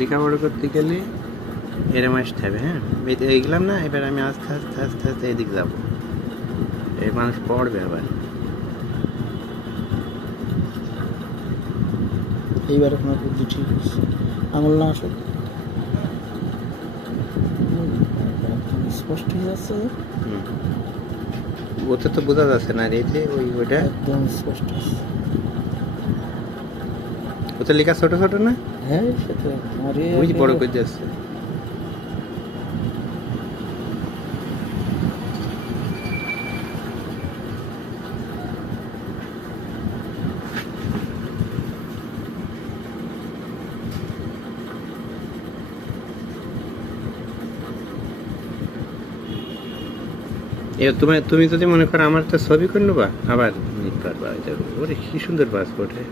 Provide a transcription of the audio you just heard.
লেখাপড়া করতে গেলে এরম আসতে হবে। হ্যাঁ, এইগুলাম না, এবার আমি আস্তে আস্তে আস্তে আস্তে এদিক যাবো, এই মানুষ পড়বে আবার। এইবার আপনার বুদ্ধি ঠিক আছে, আঙুল না আসুক, স্পষ্ট হয়ে যাচ্ছে, ওতে তো বোঝা যাচ্ছে না, এই যে ওইটা একদম স্পষ্ট আছে। ওতে লেখা ছোট ছোট না, হ্যাঁ সেটা আরে ওই যে বড় করে যাচ্ছে। তুমি যদি মনে করো আমার তো ছবি করে নেবা, আবার নিতে পারবা। ওরে কি সুন্দর পাসপোর্ট না।